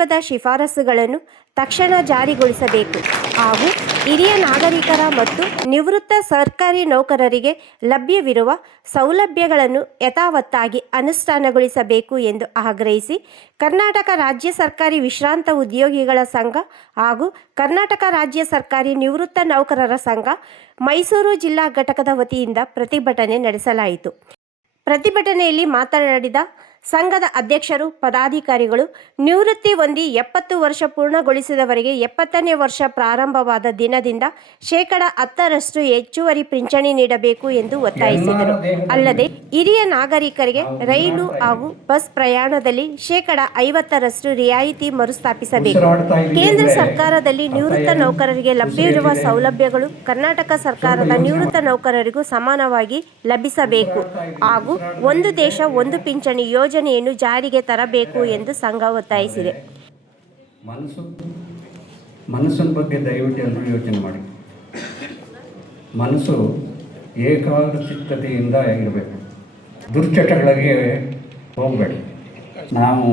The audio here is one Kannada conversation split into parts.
ಆಯೋಗದ ಶಿಫಾರಸುಗಳನ್ನು ತಕ್ಷಣ ಜಾರಿಗೊಳಿಸಬೇಕು ಹಾಗೂ ಹಿರಿಯ ನಾಗರಿಕರ ಮತ್ತು ನಿವೃತ್ತ ಸರ್ಕಾರಿ ನೌಕರರಿಗೆ ಲಭ್ಯವಿರುವ ಸೌಲಭ್ಯಗಳನ್ನು ಯಥಾವತ್ತಾಗಿ ಅನುಷ್ಠಾನಗೊಳಿಸಬೇಕು ಎಂದು ಆಗ್ರಹಿಸಿ ಕರ್ನಾಟಕ ರಾಜ್ಯ ಸರ್ಕಾರಿ ವಿಶ್ರಾಂತ ಉದ್ಯೋಗಿಗಳ ಸಂಘ ಹಾಗೂ ಕರ್ನಾಟಕ ರಾಜ್ಯ ಸರ್ಕಾರಿ ನಿವೃತ್ತ ನೌಕರರ ಸಂಘ ಮೈಸೂರು ಜಿಲ್ಲಾ ಘಟಕದ ವತಿಯಿಂದ ಪ್ರತಿಭಟನೆ ನಡೆಸಲಾಯಿತು. ಪ್ರತಿಭಟನೆಯಲ್ಲಿ ಮಾತನಾಡಿದ ಸಂಘದ ಅಧ್ಯಕ್ಷರು, ಪದಾಧಿಕಾರಿಗಳು, ನಿವೃತ್ತಿ ಹೊಂದಿ 70 ವರ್ಷ ಪೂರ್ಣಗೊಳಿಸಿದವರಿಗೆ 70ನೇ ವರ್ಷ ಪ್ರಾರಂಭವಾದ ದಿನದಿಂದ 10% ಹೆಚ್ಚುವರಿ ಪಿಂಚಣಿ ನೀಡಬೇಕು ಎಂದು ಒತ್ತಾಯಿಸಿದರು. ಅಲ್ಲದೆ ಹಿರಿಯ ನಾಗರಿಕರಿಗೆ ರೈಲು ಹಾಗೂ ಬಸ್ ಪ್ರಯಾಣದಲ್ಲಿ 50% ರಿಯಾಯಿತಿ ಮರುಸ್ಥಾಪಿಸಬೇಕು. ಕೇಂದ್ರ ಸರ್ಕಾರದಲ್ಲಿ ನಿವೃತ್ತ ನೌಕರರಿಗೆ ಲಭ್ಯವಿರುವ ಸೌಲಭ್ಯಗಳು ಕರ್ನಾಟಕ ಸರ್ಕಾರದ ನಿವೃತ್ತ ನೌಕರರಿಗೂ ಸಮಾನವಾಗಿ ಲಭಿಸಬೇಕು ಹಾಗೂ ಒಂದು ದೇಶ ಒಂದು ಪಿಂಚಣಿ ಯೋಜನೆಯನ್ನು ಜಾರಿಗೆ ತರಬೇಕು ಎಂದು ಸಂಘ ಒತ್ತಾಯಿಸಿದೆ. ಮನಸ್ಸಿನ ಬಗ್ಗೆ ದಯವಿಟ್ಟು ಎಲ್ಲರೂ ಯೋಚನೆ ಮಾಡಿ. ಮನಸ್ಸು ಏಕಾಗ್ರಚಿತ್ತತೆಯಿಂದ ಇರಬೇಕು, ದುಶ್ಚಟಗಳಿಗೆ ಹೋಗಬೇಡಿ. ನಾವು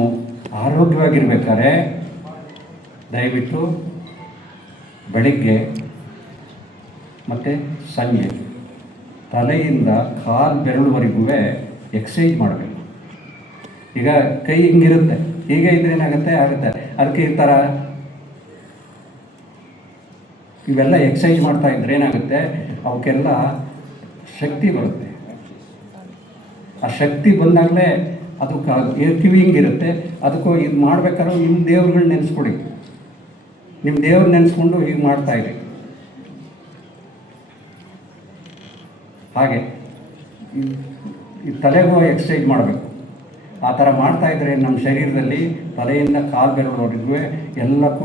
ಆರೋಗ್ಯವಾಗಿರ್ಬೇಕಾದ್ರೆ ದಯವಿಟ್ಟು ಬೆಳಿಗ್ಗೆ ಮತ್ತು ಸಂಜೆ ತಲೆಯಿಂದ ಕಾಲು ಬೆರಳುವರೆಗೂ ಎಕ್ಸಸೈಜ್ ಮಾಡಬೇಕು. ಈಗ ಕೈ ಹಿಂಗಿರುತ್ತೆ, ಹೀಗೆ ಇದ್ರೆ ಏನಾಗುತ್ತೆ ಅದಕ್ಕೆ ಈ ಥರ ಇವೆಲ್ಲ ಎಕ್ಸಸೈಜ್ ಮಾಡ್ತಾ ಇದ್ರೆ ಏನಾಗುತ್ತೆ, ಅವಕ್ಕೆಲ್ಲ ಶಕ್ತಿ ಬರುತ್ತೆ. ಆ ಶಕ್ತಿ ಬಂದಾಗಲೇ ಅದು ಕಿವಿ ಹಿಂಗಿರುತ್ತೆ. ಅದಕ್ಕೂ ಇದು ಮಾಡ್ಬೇಕಾದ್ರೆ ನಿಮ್ಮ ದೇವ್ರುಗಳನ್ನ ನೆನೆಸ್ಕೊಡಿ. ನಿಮ್ಮ ದೇವ್ರು ನೆನೆಸ್ಕೊಂಡು ಹೀಗೆ ಮಾಡ್ತಾಯಿರಿ. ಹಾಗೆ ಈ ತಲೆಗೂ ಎಕ್ಸಸೈಜ್ ಮಾಡಬೇಕು. ಆ ಥರ ಮಾಡ್ತಾಯಿದ್ರೆ ನಮ್ಮ ಶರೀರದಲ್ಲಿ ತಲೆಯಿಂದ ಕಾಲು ಬೆರಳುವರೆಗೂ ಎಲ್ಲಕ್ಕೂ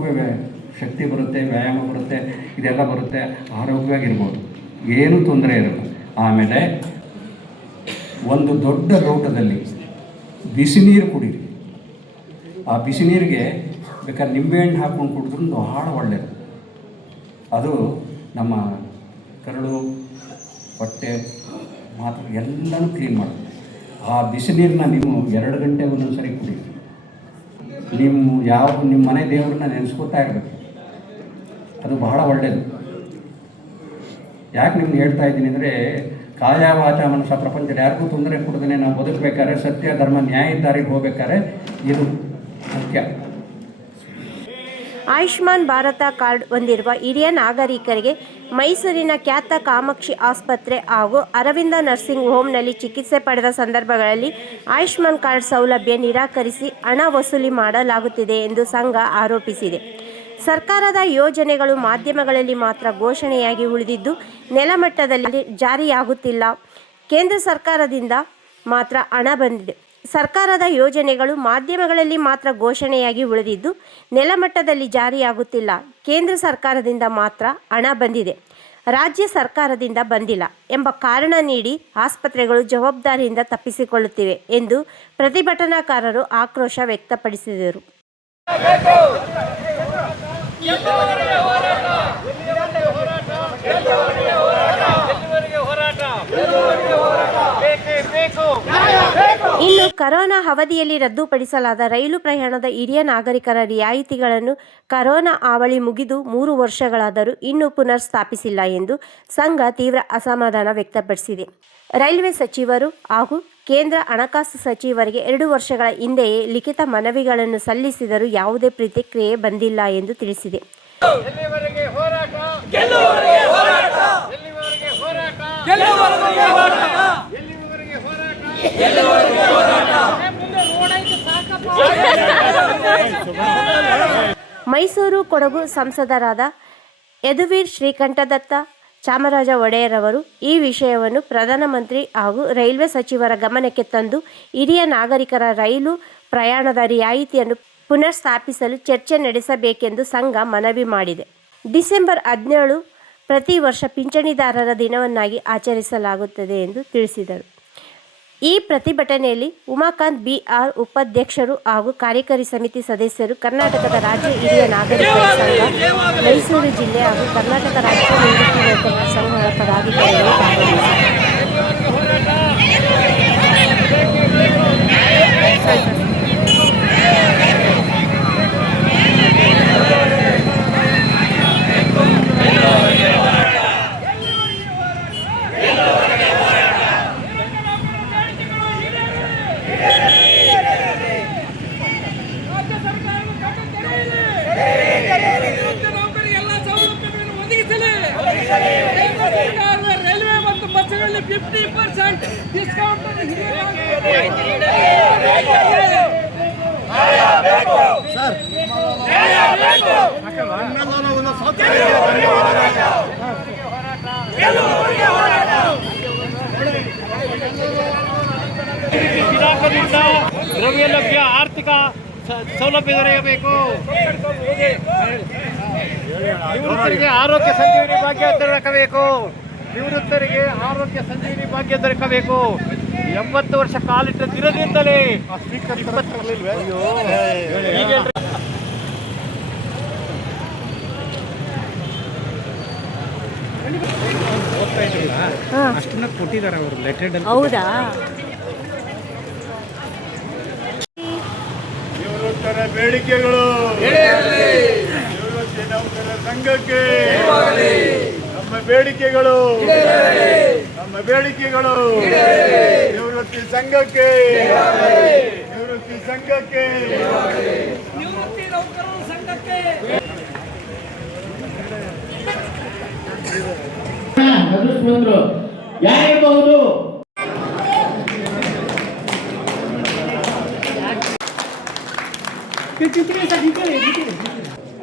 ಶಕ್ತಿ ಬರುತ್ತೆ, ವ್ಯಾಯಾಮ ಬರುತ್ತೆ, ಇದೆಲ್ಲ ಬರುತ್ತೆ. ಆರೋಗ್ಯವಾಗಿರ್ಬೋದು, ಏನೂ ತೊಂದರೆ ಇರಲ್ಲ. ಆಮೇಲೆ ಒಂದು ದೊಡ್ಡ ಲೋಟದಲ್ಲಿ ಬಿಸಿ ನೀರು ಕುಡೀರಿ. ಆ ಬಿಸಿ ನೀರಿಗೆ ಬೇಕಾದ್ರೆ ನಿಂಬೆಹಣ್ಣು ಹಾಕ್ಕೊಂಡು ಕುಡಿದ್ರೂ ಬಹಳ ಒಳ್ಳೆಯದು. ಅದು ನಮ್ಮ ಕರಳು, ಹೊಟ್ಟೆ, ಮಾತ್ರ ಎಲ್ಲನೂ ಕ್ಲೀನ್ ಮಾಡುತ್ತೆ. ಆ ಬಿಸಿ ನೀರನ್ನ ನೀವು 2 ಗಂಟೆ ಒಂದೊಂದು ಸರಿ ಕುಡೀರಿ. ನಿಮ್ಮ ಮನೆ ದೇವ್ರನ್ನ ನೆನೆಸ್ಕೋತಾ ಇರಬೇಕು. ಅದು ಬಹಳ ಒಳ್ಳೆಯದು. ಯಾಕೆ ನಿಮ್ಗೆ ಹೇಳ್ತಾ ಇದ್ದೀನಿ ಅಂದರೆ, ಕಾಯ ವಾಚ ಮನಸ್ಸ ಪ್ರಪಂಚದ ಯಾರಿಗೂ ತೊಂದರೆ ಕೊಡದೇ ನಾವು ಬದುಕಬೇಕಾದ್ರೆ, ಸತ್ಯ ಧರ್ಮ ನ್ಯಾಯ ದಾರಿಗೆ ಹೋಗ್ಬೇಕಾದ್ರೆ ಇದು ಮುಖ್ಯ. ಆಯುಷ್ಮಾನ್ ಭಾರತ ಕಾರ್ಡ್ ಹೊಂದಿರುವ ಹಿರಿಯ ನಾಗರಿಕರಿಗೆ ಮೈಸೂರಿನ ಖ್ಯಾತ ಕಾಮಾಕ್ಷಿ ಆಸ್ಪತ್ರೆ ಹಾಗೂ ಅರವಿಂದ ನರ್ಸಿಂಗ್ ಹೋಮ್ನಲ್ಲಿ ಚಿಕಿತ್ಸೆ ಪಡೆದ ಸಂದರ್ಭಗಳಲ್ಲಿ ಆಯುಷ್ಮಾನ್ ಕಾರ್ಡ್ ಸೌಲಭ್ಯ ನಿರಾಕರಿಸಿ ಹಣ ವಸೂಲಿ ಮಾಡಲಾಗುತ್ತಿದೆ ಎಂದು ಸಂಘ ಆರೋಪಿಸಿದೆ. ಸರ್ಕಾರದ ಯೋಜನೆಗಳು ಮಾಧ್ಯಮಗಳಲ್ಲಿ ಮಾತ್ರ ಘೋಷಣೆಯಾಗಿ ಉಳಿದಿದ್ದು ನೆಲಮಟ್ಟದಲ್ಲಿ ಜಾರಿಯಾಗುತ್ತಿಲ್ಲ. ಕೇಂದ್ರ ಸರ್ಕಾರದಿಂದ ಮಾತ್ರ ಹಣ ಬಂದಿದೆ. ಸರ್ಕಾರದ ಯೋಜನೆಗಳು ಮಾಧ್ಯಮಗಳಲ್ಲಿ ಮಾತ್ರ ಘೋಷಣೆಯಾಗಿ ಉಳಿದಿದ್ದು ನೆಲಮಟ್ಟದಲ್ಲಿ ಜಾರಿಯಾಗುತ್ತಿಲ್ಲ. ಕೇಂದ್ರ ಸರ್ಕಾರದಿಂದ ಮಾತ್ರ ಹಣ ಬಂದಿದೆ, ರಾಜ್ಯ ಸರ್ಕಾರದಿಂದ ಬಂದಿಲ್ಲ ಎಂಬ ಕಾರಣ ನೀಡಿ ಆಸ್ಪತ್ರೆಗಳು ಜವಾಬ್ದಾರಿಯಿಂದ ತಪ್ಪಿಸಿಕೊಳ್ಳುತ್ತಿವೆ ಎಂದು ಪ್ರತಿಭಟನಾಕಾರರು ಆಕ್ರೋಶ ವ್ಯಕ್ತಪಡಿಸಿದರು. ಇನ್ನು ಕರೋನಾ ಅವಧಿಯಲ್ಲಿ ರದ್ದುಪಡಿಸಲಾದ ರೈಲು ಪ್ರಯಾಣದ ಹಿರಿಯ ನಾಗರಿಕರ ರಿಯಾಯಿತಿಗಳನ್ನು ಕರೋನಾ ಹಾವಳಿ ಮುಗಿದು 3 ವರ್ಷಗಳಾದರೂ ಇನ್ನೂ ಪುನರ್ ಸ್ಥಾಪಿಸಿಲ್ಲ ಎಂದು ಸಂಘ ತೀವ್ರ ಅಸಮಾಧಾನ ವ್ಯಕ್ತಪಡಿಸಿದೆ. ರೈಲ್ವೆ ಸಚಿವರು ಹಾಗೂ ಕೇಂದ್ರ ಹಣಕಾಸು ಸಚಿವರಿಗೆ 2 ವರ್ಷಗಳ ಹಿಂದೆಯೇ ಲಿಖಿತ ಮನವಿಗಳನ್ನು ಸಲ್ಲಿಸಿದರೂ ಯಾವುದೇ ಪ್ರತಿಕ್ರಿಯೆ ಬಂದಿಲ್ಲ ಎಂದು ತಿಳಿಸಿದೆ. ಮೈಸೂರು ಕೊಡಗು ಸಂಸದರಾದ ಯದುವೀರ್ ಶ್ರೀಕಂಠದತ್ತ ಚಾಮರಾಜ ಒಡೆಯರ್ ಅವರು ಈ ವಿಷಯವನ್ನು ಪ್ರಧಾನಮಂತ್ರಿ ಹಾಗೂ ರೈಲ್ವೆ ಸಚಿವರ ಗಮನಕ್ಕೆ ತಂದು ಹಿರಿಯ ನಾಗರಿಕರ ರೈಲು ಪ್ರಯಾಣದ ರಿಯಾಯಿತಿಯನ್ನು ಪುನರ್ ಸ್ಥಾಪಿಸಲು ಚರ್ಚೆ ನಡೆಸಬೇಕೆಂದು ಸಂಘ ಮನವಿ ಮಾಡಿದೆ. ಡಿಸೆಂಬರ್ 17 ಪ್ರತಿ ವರ್ಷ ಪಿಂಚಣಿದಾರರ ದಿನವನ್ನಾಗಿ ಆಚರಿಸಲಾಗುತ್ತದೆ ಎಂದು ತಿಳಿಸಿದರು. ಈ ಪ್ರತಿಭಟನೆಯಲ್ಲಿ ಉಮಾಕಾಂತ್ BR ಉಪಾಧ್ಯಕ್ಷರು ಹಾಗೂ ಕಾರ್ಯಕಾರಿ ಸಮಿತಿ ಸದಸ್ಯರು, ಕರ್ನಾಟಕದ ರಾಜ್ಯ ಹಿರಿಯ ನಾಗರಿಕರ ಸಂಘ, ಮೈಸೂರು ಜಿಲ್ಲೆ ಹಾಗೂ ಕರ್ನಾಟಕ ರಾಜ್ಯ ನಿವೃತ್ತಿ ನೌಕರರ ಸಂಘಗಳ ಪದಾಧಿಕಾರಿಗಳು ಭಾಗವಹಿಸಿದರು. 50% ಡಿಸ್ಕೌಂಟ್ ಇಲಾಖೆಯಿಂದ ದ್ರವ್ಯ ಲಭ್ಯ ಆರ್ಥಿಕ ಸೌಲಭ್ಯ ದೊರೆಯಬೇಕು. ನಿವೃತ್ತರಿಗೆ ಆರೋಗ್ಯ ಸಂಜೀವಿನಿ ಭಾಗ್ಯ ದೊರಕಬೇಕು. ನಿವೃತ್ತರಿಗೆ ಆರೋಗ್ಯ ಸಂಜೀವಿನಿ ಭಾಗ್ಯ ದೊರಕಬೇಕು. 80 ವರ್ಷ ಕಾಲಿಟ್ಟ ದಿನದಿಂದಲೇ ಅಷ್ಟನ್ನ ಕೊಟ್ಟಿದ್ದಾರೆ ಅವರು ಲೆಟರ್ ಹೌದಾ? ನಿವೃತ್ತರ ಬೇಡಿಕೆಗಳು ನಿವೃತ್ತಿ ನೌಕರರ ಸಂಘಕ್ಕೆ ನಮ್ಮ ಬೇಡಿಕೆಗಳು ನಿವೃತ್ತಿ ಸಂಘಕ್ಕೆ ನಿವೃತ್ತಿ ನೌಕರರ ಸಂಘಕ್ಕೆ ಯಾರಿರಬಹುದು?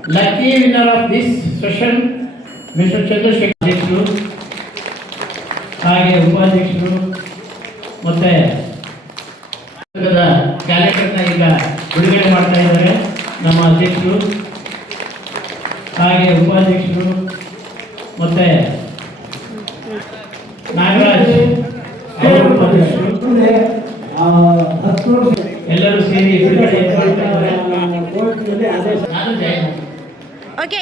Lucky winner of this session, Mr. Chandrasekhar ಅಧ್ಯಕ್ಷರು, ಹಾಗೆ ಉಪಾಧ್ಯಕ್ಷರು ಮತ್ತೆ ಕ್ಯಾಲೆಂಡರ್ನ ಈಗ ಬಿಡುಗಡೆ ಮಾಡ್ತಾ ಇದ್ದಾರೆ ನಮ್ಮ ಅಧ್ಯಕ್ಷರು, ಹಾಗೆ ಉಪಾಧ್ಯಕ್ಷರು ಮತ್ತೆ ನಾಗರಾಜ್ ಅವರು ಉಪಾಧ್ಯಕ್ಷರು ಎಲ್ಲರೂ ಸೇರಿ ಬಿಡುಗಡೆ ಮಾಡ್ತಾ ಇದ್ದಾರೆ. ನಾನು ಜಯ ಓಕೆ